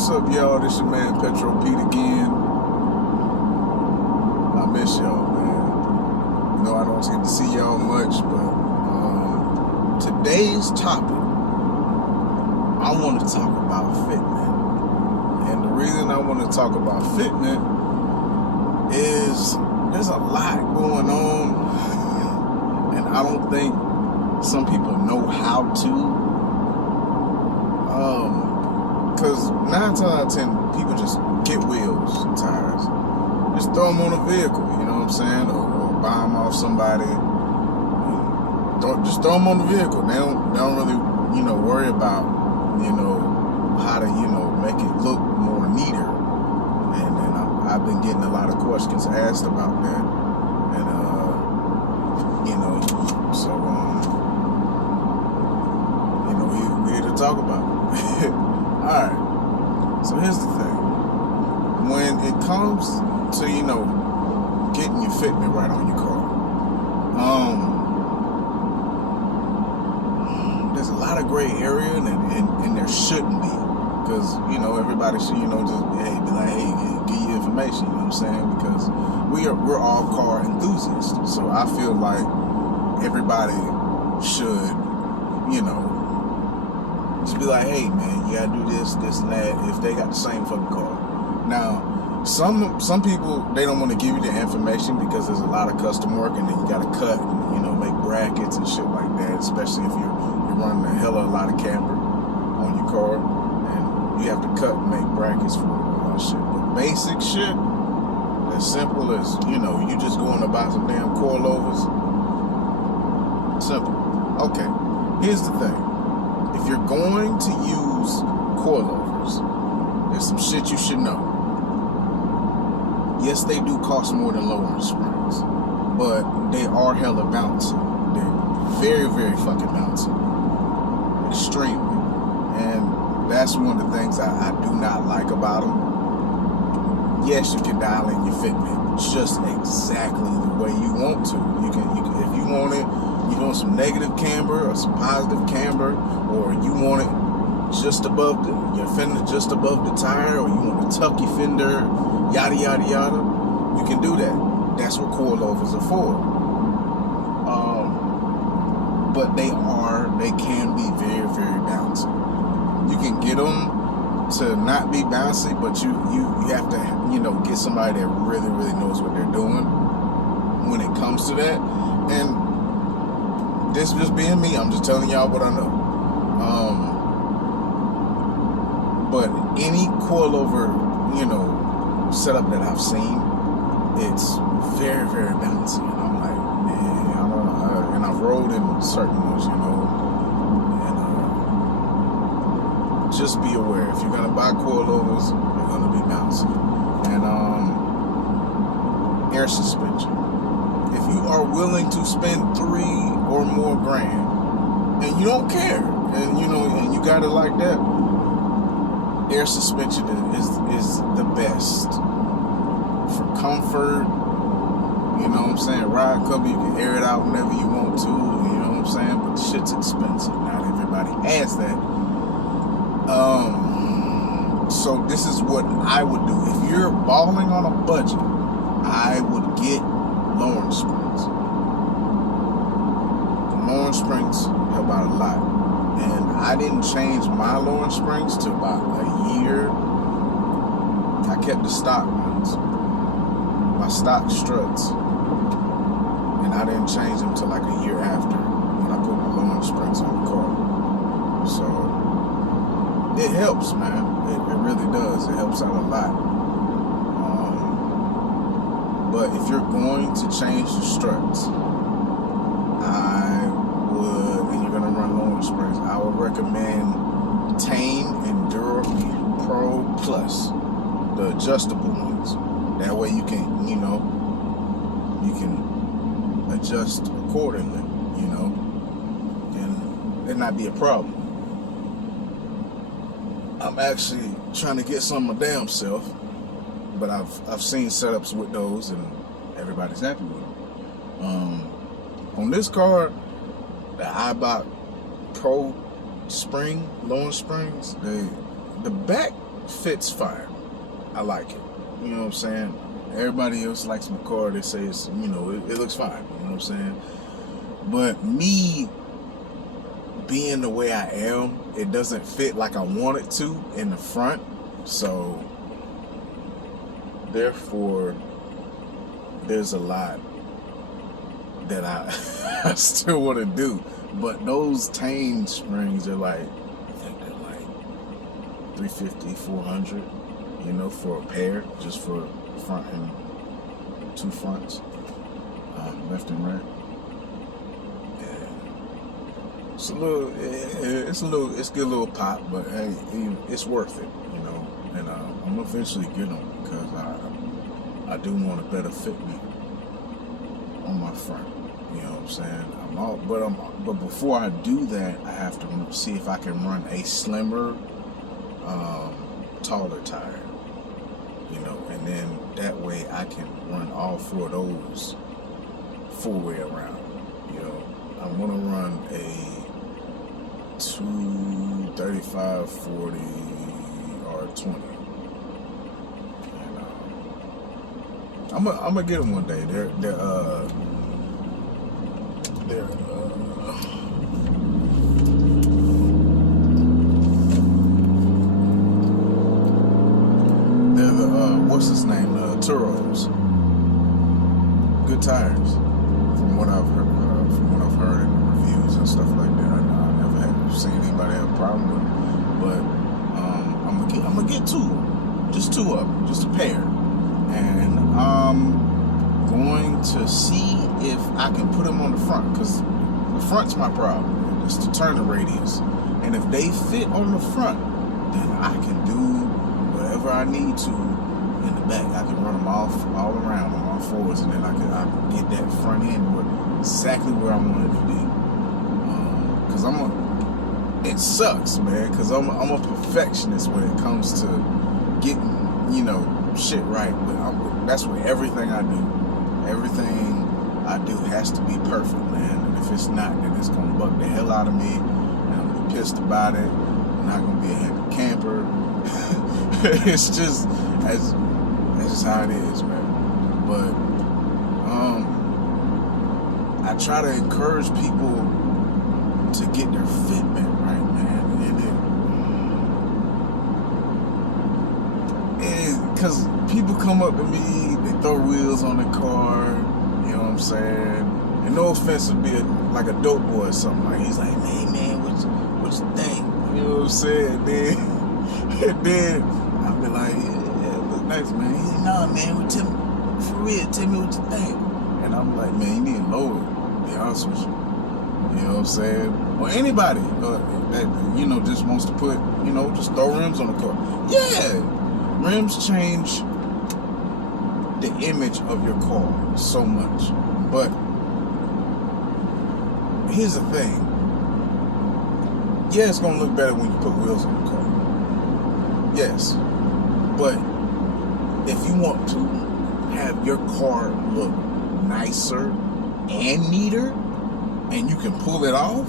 What's up, y'all? This your man Petro Pete again. I miss y'all, man. I don't get to see y'all much, but today's topic, I want to talk about fitment. And the reason I want to talk about fitment is there's a lot going on, and I don't think some people know how to. Because 9 times out of 10, people just get wheels and tires. Just throw them on a vehicle, you know what I'm saying? Or buy them off somebody. Just throw them on the vehicle. They don't really, worry about, how to, make it look more neater. And then I've been getting a lot of questions asked about that. And, so, we're here to talk about it. Alright, so here's the thing. When it comes to, getting your fitment right on your car, there's a lot of gray area and there shouldn't be. Because, everybody should, be like, hey, give you information, you know what I'm saying? Because we're all car enthusiasts. So I feel like everybody should, just be like, hey man, you gotta do this, and that if they got the same fucking car. Now, some people, they don't want to give you the information because there's a lot of custom work, and then you gotta cut and make brackets and shit like that, especially if you're running a hell of a lot of camber on your car, and you have to cut and make brackets for it and all that shit. But basic shit, as simple as, you just going to buy some damn coilovers. Simple. Okay, here's the thing. If you're going to use coilovers, there's some shit you should know. Yes, they do cost more than lowering springs, but they are hella bouncy. They're very, very fucking bouncy. Extremely. And that's one of the things I do not like about them. Yes, you can dial in your fitment just exactly the way you want to. You can if you want it, you want some negative camber or some positive camber, or you want it just above your fender, just above the tire, or you want to tuck your fender, yada yada yada. You can do that. That's what coilovers are for. But they can be very, very bouncy. You can get them to not be bouncy, but you have to get somebody that really, really knows what they're doing when it comes to that. And this just being me, I'm just telling y'all what I know. But any coilover, setup that I've seen, it's very, very bouncy. And I'm like, man, I don't know. And I've rode in certain ones, and just be aware. If you're gonna buy coilovers, they're gonna be bouncy. And air suspension. If you are willing to spend $3 or more grand, and you don't care, and and you got it like that, air suspension is the best for comfort. You know what I'm saying? Ride cover, you can air it out whenever you want to. You know what I'm saying? But the shit's expensive. Not everybody has that. So this is what I would do. If you're balling on a budget, I would get lowering springs. Lowering springs help out a lot. And I didn't change my lowering springs till about a year. I kept the stock ones, my stock struts, and I didn't change them till like a year after when I put my lowering springs on the car. So it helps, man. It really does. It helps out a lot. But if you're going to change the struts, and you're going to run lowering springs, I would recommend Tame Enduro Pro Plus, the adjustable ones. That way you can, you can adjust accordingly, and it not be a problem. I'm actually trying to get some of my damn self, but I've seen setups with those, and everybody's happy with them. On this car, the iBot Pro spring, lowering springs, the back fits fire. I like it. You know what I'm saying? Everybody else likes my car. They say it's, you know, it looks fine. You know what I'm saying? But me being the way I am, it doesn't fit like I want it to in the front. So, therefore, there's a lot that I still want to do. But those Tane springs are like, I think they're like $350, $400, you know, for a pair, just for front and two fronts, left and right. Yeah. It's a good little pop, but hey, it's worth it, you know. And I'm gonna eventually get them because I do want a better fit me on my front. You know what I'm saying? But before I do that, I have to see if I can run a slimmer, taller tire. You know, and then that way I can run all four of those full-way around. You know, I want to run a 235, 40, or 20. And I'm gonna get them one day. What's his name? Turos. Good tires, from what I've heard in the reviews and stuff like that. I never have seen anybody have a problem with them, but I'm gonna get two, just two of them, just a pair, and I'm going to see if I can put them on the front, because the front's my problem. It's the turning radius, and if they fit on the front, then I can do whatever I need to. In the back, I can run them all around on all fours, and then I can get that front end exactly where I want it to be. Cause it sucks, man. Cause I'm a perfectionist when it comes to getting, you know, shit right. But that's what everything I do. Everything I do has to be perfect, man. And if it's not, then it's gonna bug the hell out of me, and I'm gonna be pissed about it. I'm not gonna be a happy camper. It's just that's just how it is, man. But I try to encourage people to get their fitment right, man. And because people come up to me, they throw wheels on the car, you know what I'm saying? And no offense to be like a dope boy or something, like he's like, hey man, what you think? You know what I'm saying? And then I'll be like, yeah, it looks nice, man. He's like, nah, man, for real, tell me what you think. And I'm like, man, you need to lower it, to be honest with you. You know what I'm saying? Or anybody that, you know, just wants to put, you know, just throw rims on the car. Yeah, rims change the image of your car so much. But here's the thing. Yeah, it's going to look better when you put wheels on the car. Yes. But if you want to have your car look nicer and neater, and you can pull it off,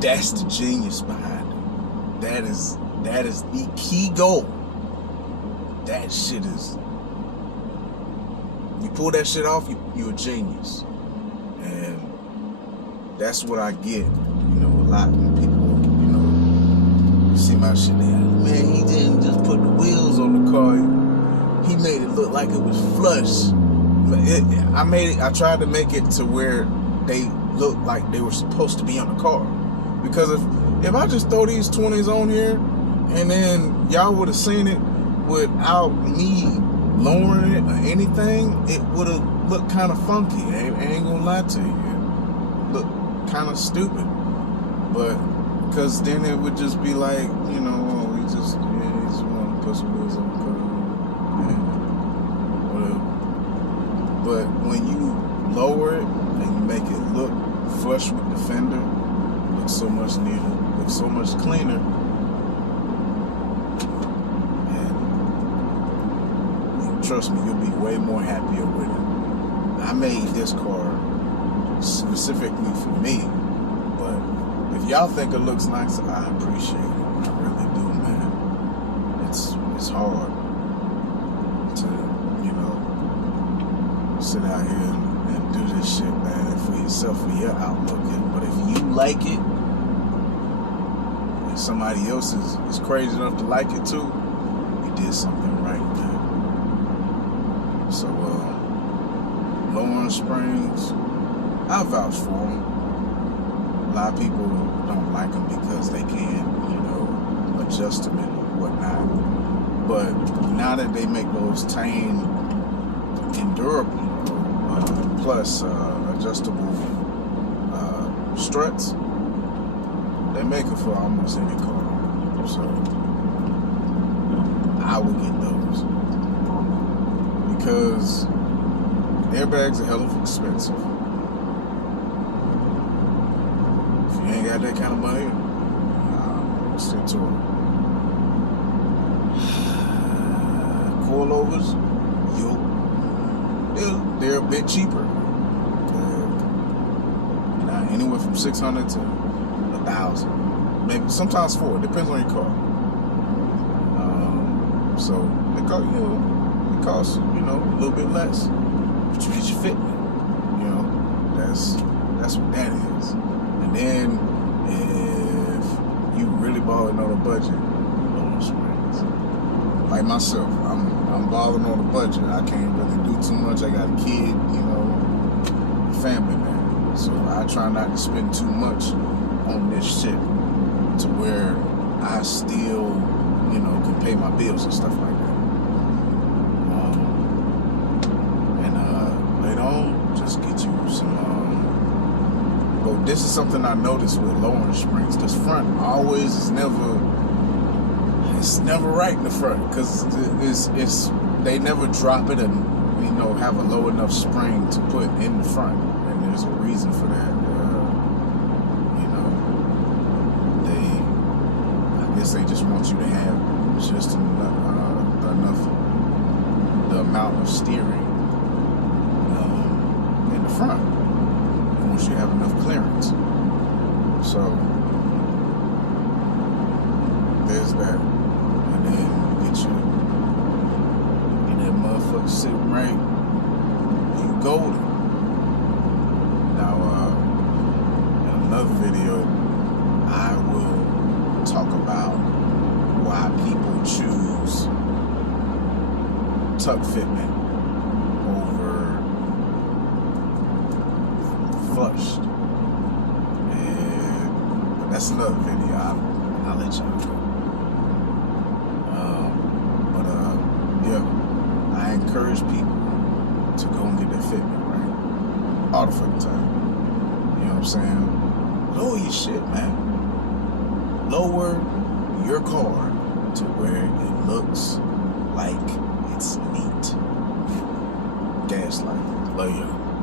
that's the genius behind it. That is the key goal. That shit is, you pull that shit off, you're a genius. And that's what I get, you know, a lot when people, you know, you see my shit, they like, man, he didn't just put the wheels on the car, he made it look like it was flush. I tried to make it to where they looked like they were supposed to be on the car. Because if I just throw these 20s on here, and then y'all would have seen it without me lowering it or anything, it would have looked kind of funky. I ain't gonna lie to you. It looked kind of stupid. But, because then it would just be like, you know, oh, he just want to put some wheels on the car. But when you lower it and you make it look flush with the fender, looks so much neater, looks so much cleaner, and trust me, you'll be way more happier with it. I made this car specifically for me, but if y'all think it looks nice, I appreciate it. I really do, man. yourself for your outlook. But if you like it, and somebody else is crazy enough to like it too, you did something right, man. So, Low Orange Springs, I vouch for them. A lot of people don't like them because they can't, adjust them and whatnot. But now that they make those tame, endurable, plus adjustable struts, they make it for almost any car. So I would get those because airbags are hell of expensive. If you ain't got that kind of money, stick to it. Coilovers, they're a bit cheaper. Now, anywhere from $600 to $1,000, maybe sometimes $400. Depends on your car. So it costs a little bit less, but you get your fitment. That's what that is. And then if you really balling on a budget, Low Orange Springs. Like myself, I'm balling on a budget. I can't really do too much. I got a kid, family man. So I try not to spend too much on this shit to where I still, can pay my bills and stuff like that. Later on, just get you some. But this is something I noticed with Low Orange Springs. This front always is never. It's never right in the front because it's they never drop it and have a low enough spring to put in the front, and there's a reason for that. I guess they just want you to have just enough the amount of steering in the front, and once you have enough clearance, so there's that. And then get that motherfucker sitting right, you golden. Now, in another video, I will talk about why people choose tuck fitment over flushed. But that's another video. I'll let y'all go. I encourage people to go and get their fitment right all the fucking time. You know what I'm saying? Lower your shit, man. Lower your car to where it looks like it's neat. Gaslight. Love you.